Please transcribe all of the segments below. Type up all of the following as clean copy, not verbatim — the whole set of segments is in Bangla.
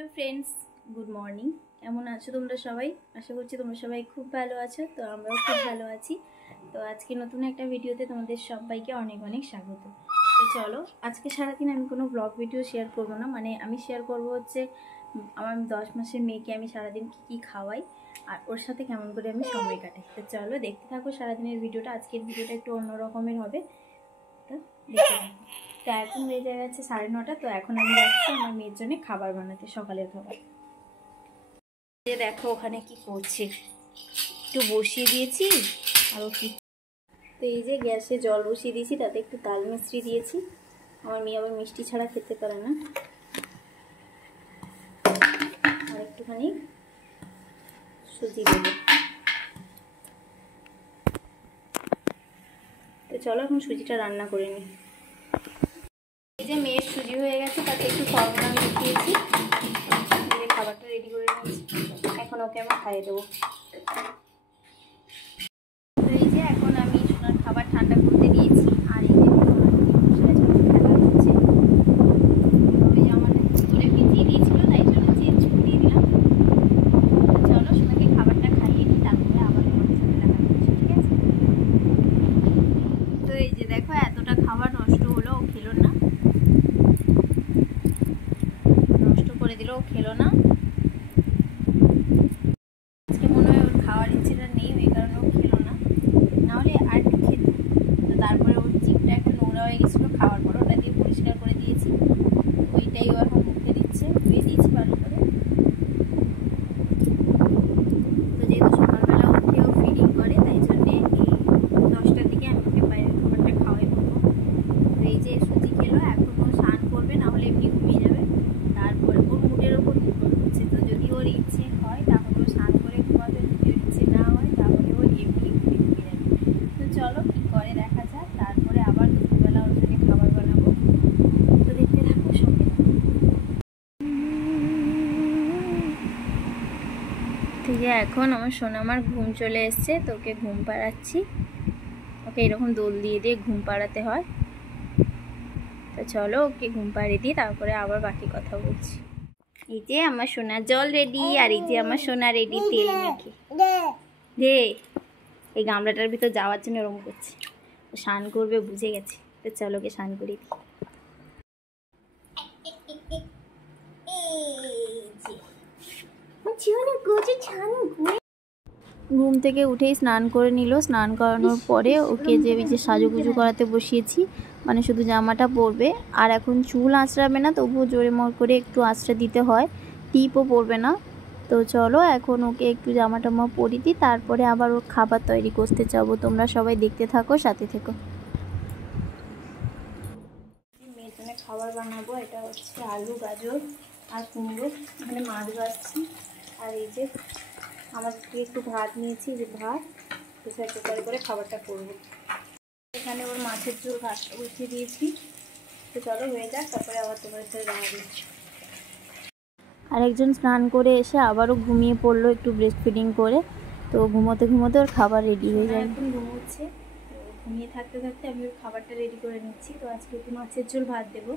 Hello friends, good morning. কেমন আছো তোমরা সবাই? আশা করছি তোমরা সবাই খুব ভালো আছো। তো আমরাও খুব ভালো আছি। তো আজকে নতুন একটা ভিডিওতে তোমাদের সবাইকে অনেক অনেক স্বাগত। তো চলো, আজকে সারাদিন আমি কোনো ব্লগ ভিডিও শেয়ার করবো না, মানে আমি শেয়ার করব হচ্ছে আমার 10 মাসের মেয়েকে আমি সারাদিন কী খাওয়াই আর ওর সাথে কেমন করে আমি সময় কাটাই। তো চলো দেখতে থাকো সারাদিনের ভিডিওটা। আজকের ভিডিওটা একটু অন্য রকমের হবে, তো দেখতে থাকো। তো এখন বেজে গেছে 9:30। তো এখন আমি যাচ্ছি আমার মেয়ের জন্য খাবার বানাতে, সকালের খাবার। দেখো ওখানে কি করছে, একটু বসিয়ে দিয়েছি আরও কি। তো এই যে গ্যাসে জল বসিয়ে দিয়েছি, তাতে একটু তাল মিছরি দিয়েছি। আমার মেয়ে আবার মিষ্টি ছাড়া খেতে পারে না। আর একটুখানি সুজি দেবো। তো চলো এখন সুজিটা রান্না করে নিই। এই যে মেয়ের সুজি হয়ে গেছে, তাতে একটু ফর্মুলা আমি দিয়েছি, খাবারটা রেডি করে নিয়েছি। এখন ওকে আমি খাইয়ে দেবো। তো এই যে এখন আমি সোনার খাবার ঠান্ডা করতে দিয়েছি। আর এই যে খেলা হচ্ছে, ওই জামাটা স্কুলে ভিজিয়ে দিয়েছিল, তাই জন্য চেঞ্জ দিয়ে দিলাম। চলো সোনাকে খাবারটা খাইয়ে নিই, তারপরে আবার তোমাদের সাথে দেখা করছি, ঠিক আছে? তো এই যে দেখো এতটা খাবার নষ্ট হলো, ও খেলো না, নষ্ট করে দিল, ও খেলো না। আজকে মনে হয় ওর খাওয়ার ইচ্ছেটা নেই, ওই কারণে ও খেলো না, নাহলে আর একটু খেত। তো তারপরে ওর জিভটা একটু নোংরা হয়ে গেছিলো, খাওয়ার পর ওটা দিয়ে পরিষ্কার করে দিয়েছি, ওইটাই ও এখন মুখে দিচ্ছে, ধুয়ে দিয়েছি ভালো করে। তো যেহেতু সকালবেলা উঠে ও ফিডিং করে, তাই জন্যে এই 10টার দিকে আমি ওকে বাইরের খাবারটা খাওয়াই বলবো। তো এই যে সুজি খেলো, এখন ও স্নান করবে, নাহলে এমনি ঘুমিয়ে যাবে। তারপরে ওর মুডের ওপর নির্ভর করছে, তো যদি ওর ইচ্ছে হয় তাহলে ও স্নান করে ঘুমাবে, যদি ওর ইচ্ছে না হয় তাহলে ও এমনি ঘুমিয়ে যাবে। তো চলো কি করে দেখা যাক, তারপরে আবার দুপুরবেলা ওর জন্য খাবার বানাবো। তো দেখতে থাকো সঙ্গে। তো যে এখন আমার সোনামার ঘুম চলে এসছে, তো ওকে ঘুম পাড়াচ্ছি। ওকে এরকম দোল দিয়ে দিয়ে ঘুম পাড়াতে হয়। তো চলো ওকে ঘুম পাড়িয়ে দিই, তারপরে আবার বাকি কথা বলছি। এই যে আমার সোনা জল রেডি, আর এই যে আমার সোনা রেডি তেল মেখে দে। এই গামলাটার ভিতর যাওয়ার জন্য ওরকম করছে, স্নান করবে বুঝে গেছে। তো চলো ওকে স্নান করিয়ে দিই। ঘুম থেকে উঠেই স্নান করে নিল। স্নান করানোর পরে ওকে যে সাজুগুজু করাতে বসিয়েছি, মানে শুধু জামাটা পরবে। আর এখন চুল আঁচড়াবে না, তবুও জোরে মোর করে একটু আঁচড়ে দিতে হয়, টিপও পরবে না। তো চলো এখন ওকে একটু জামা টামা পরিয়ে দিই, তারপরে আবার ওর খাবার তৈরি করতে যাবো। তোমরা সবাই দেখতে থাকো, সাথে থেকো। মেয়ের জন্য খাবার বানাবো, এটা হচ্ছে আলু, গাজর আর কুমড়ো, এখানে মাছ ভাজছি। আর এই যে আমার একটু ভাত নিয়েছি, যে ভাত প্রেসার কুকারে করে খাবারটা করবো। এখানে ওর মাছের ঝোল ভাতটা বসিয়ে দিয়েছি। তো চলো হয়ে যাক, তারপরে আবার তোমার সাথে দেখা দিচ্ছি। আরেকজন স্নান করে এসে আবারও ঘুমিয়ে পড়লো একটু ব্রেস্ট ফিডিং করে। তো ঘুমোতে ঘুমোতে ওর খাবার রেডি হয়ে যায়। এখন ঘুমোচ্ছে, তো ঘুমিয়ে থাকতে থাকতে আমি ওর খাবারটা রেডি করে নিচ্ছি। তো আজকে একটু মাছের ঝোল ভাত দেবো।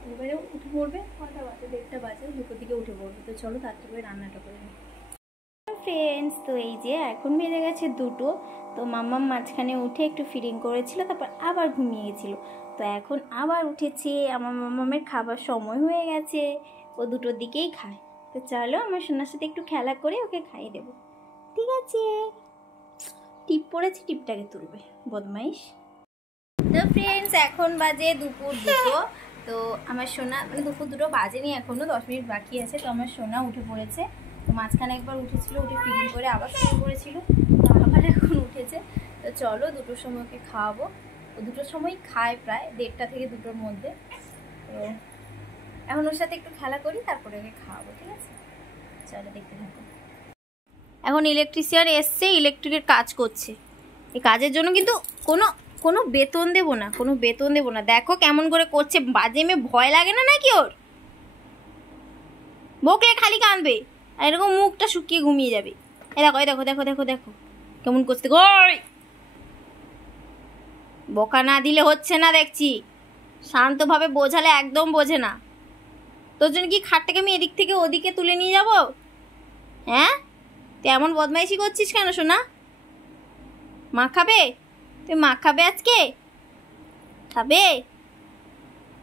তো এবারে উঠে পড়বে, 9টা বাজে, 1:30 বাজে, 2টোর দিকে উঠে পড়বে। তো চলো তাড়াতাড়ি রান্নাটা করে নিই। ফ্রেন্ডস, তো এই যে এখন বেজে গেছে 2টো। তো মাম্মাম মাঝখানে উঠে একটু ফিডিং করেছিল, তারপর আবার ঘুমিয়ে গেছিলো। তো এখন আবার উঠেছে, আমার মাম্মামের খাবার সময় হয়ে গেছে, ও 2টোর দিকেই খায়। তো চলো আমার সোনার সাথে একটু খেলা করে ওকে খাইয়ে দেবো, ঠিক আছে? টিপ পড়েছে, টিপটাকে তুলবে, বদমাইশ। তো ফ্রেন্ডস এখন বাজে দুপুর 2টো। তো আমার সোনা, মানে দুপুর 2টো বাজেনি, এখনও 10 মিনিট বাকি আছে। তো আমার সোনা উঠে পড়েছে। তো মাঝখানে একবার উঠেছিল, উঠে ফিডিং করে আবার শুয়ে পড়েছিল, তো আবার এখন উঠেছে। তো চলো 2টোর সময় ওকে খাওয়াবো। ও 2টোর সময় খায়, প্রায় 1:30 থেকে 2টোর মধ্যে। তো এখন ওর সাথে একটু খেলা করি, তারপরে ওকে খাওয়াবো, ঠিক আছে? চলো দেখতে থাকো। এখন ইলেকট্রিশিয়ান এসছে, ইলেকট্রিকের কাজ করছে। এই কাজের জন্য কিন্তু কোনো বেতন দেবো না, কোনো বেতন দেবো না। দেখো কেমন করে করছে, বাজে মেয়ে, ভয় লাগে না নাকি ওর? বকলে খালি কাঁদবে, আর এরকম মুখটা শুকিয়ে ঘুমিয়ে যাবে। এই দেখো, এই দেখো, দেখো দেখো দেখো কেমন করছে। ওই বকা না দিলে হচ্ছে না দেখছি, শান্তভাবে বোঝালে একদম বোঝে না। তোর জন্য কি খাটটাকে আমি এদিক থেকে ওদিকে তুলে নিয়ে যাব? হ্যাঁ, তুই এমন বদমাইশি করছিস কেন সোনা? মা খাবে? তুই মা খাবে আজকে? খাবে?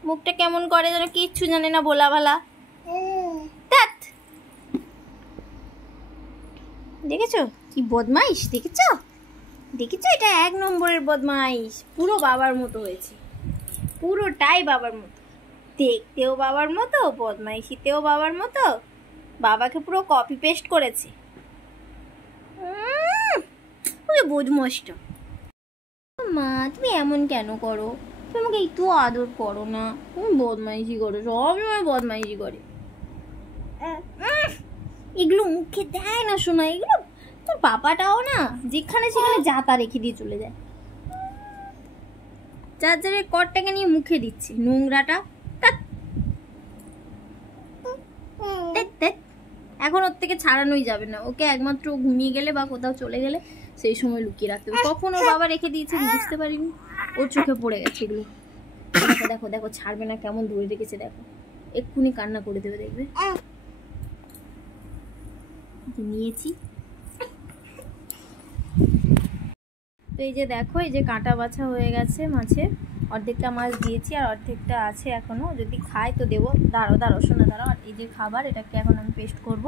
মুখটা কেমন করে যেন কিচ্ছু জানে না বলা ভালা। দেখেছো কি বদমাইশ? দেখেছো দেখেছো? এটা 1 নম্বরের বদমাইশ। পুরো বাবার মতো হয়েছে, পুরোটাই বাবার মতো। দেখতেও বাবার মতো, বদমাইশিতেও বাবার মতো। বাবাকে পুরো কপি পেস্ট করেছে। বদমাইশটা। মা তুমি এমন কেন করো? তুমি আমাকে একটু আদর করো না। তুমি বদমাইশি করো, সবসময় বদমাইশি করে। এগুলো মুখে দেয় না শোনা। এগুলো তোর বাবাটাও না যেখানে সেখানে যাতা রেখে দিয়ে চলে যায়। চার্জারের কর্ডটাকে নিয়ে মুখে দিচ্ছে, নোংরাটা। এখন ওর থেকে ছাড়ানোই যাবে না। ওকে একমাত্র ঘুমিয়ে গেলে বা কোথাও চলে গেলে সেই সময় লুকিয়ে রাখতে হবে। কখন ওর বাবা রেখে দিয়েছে বুঝতে পারিনি, ওর চোখে পড়ে গেছে এগুলো। দেখো দেখো দেখো, ছাড়বে না, কেমন ধরে রেখেছে দেখো। এক্ষুনি কান্না করে দেবে, দেখবে। নিয়েছি তো এই যে দেখো, এই যে কাঁটা বাছা হয়ে গেছে মাছের। অর্ধেকটা মাছ দিয়েছি আর অর্ধেকটা আছে এখনো, যদি খাই তো দেবো। দাঁড়ো দাঁড়ো শোনা, দাঁড়াও। আর এই যে খাবার, এটাকে এখন আমি পেস্ট করব।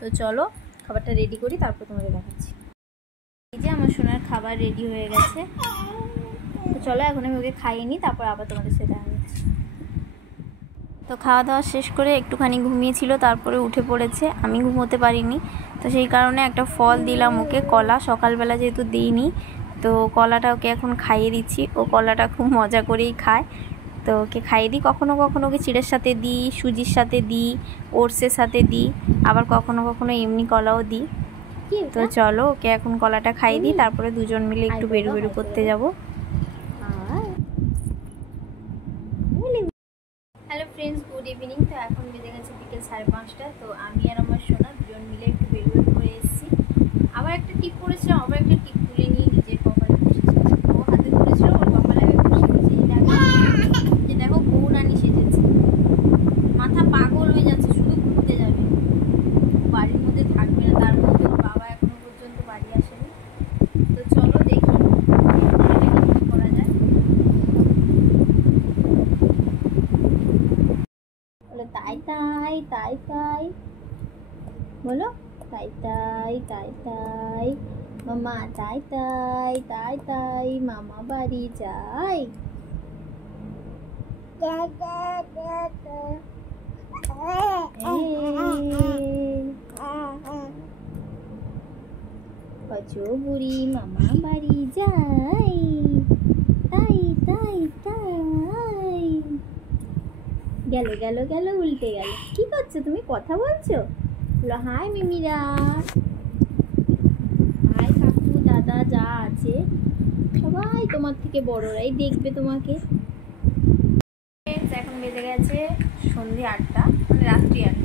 তো চলো খাবারটা রেডি করি, তারপর তোমাদের দেখাচ্ছি। এই যে আমার সোনার খাবার রেডি হয়ে গেছে। তো চলো এখন আমি ওকে খাইয়ে নিই, তারপর আবার তোমাদের সাথে দেখা যাচ্ছে। তো খাওয়া দাওয়া শেষ করে একটুখানি ঘুমিয়েছিল, তারপরে উঠে পড়েছে। আমি ঘুমোতে পারিনি, তো সেই কারণে একটা ফল দিলাম ওকে, কলা। সকালবেলা যেহেতু দিইনি, তো কলাটা ওকে এখন খাইয়ে দিচ্ছি। ও কলাটা খুব মজা করেই খায়, তো ওকে খাইয়ে দিই। কখনো কখনো ওকে চিড়ের সাথে দিই, সুজির সাথে দিই, ওটসের সাথে দিই, আবার কখনো কখনো এমনি কলাও দিই। তো চলো ওকে এখন কলাটা খাইয়ে দিই, তারপরে দুজন মিলে একটু বেরু বেরু করতে যাব। Hello friends, good evening. তো এখন বেজে গেছে বিকেল 5:30। তো আমি আর আমার সোনা দুজন মিলে একটু বেরু বেরু করে এসেছি। আবার একটা টিপ পরেছিলাম, আবার একটা টিপ তুলে নিয়ে নিজের কপালে বসেছি। ও হাতে ধরেছিল, ওর কপালে আমি বসেছি। যে দেখো বউ রানী সেজেছে, মাথা পাগল হয়ে যাচ্ছে, শুধু ঘুরতে যাবে, বাড়ির মধ্যে থাকবে না। তার মধ্যে ওর বাবা এখনো পর্যন্ত বাড়ি আসেনি। তো চলো দেখি কি করা যায়। বলো তাই তাই তাই তাই, বলো তাই তাই তাই তাই মামা, তাই তাই তাই তাই মামা বাড়ি যাই। কচু বুড়ি মামা বাড়ি যাই, তাই তাই তাই। গেল গেল গেল, উল্টে গেল। কি করছো তুমি? কথা বলছো? বলো হাই মিমিরা, হাই কাকু দাদা যা আছে সবাই তোমার থেকে বড়রাই দেখবে তোমাকে। এখন বেজে গেছে সন্ধ্যে 8টা, মানে রাত্রি 8টা।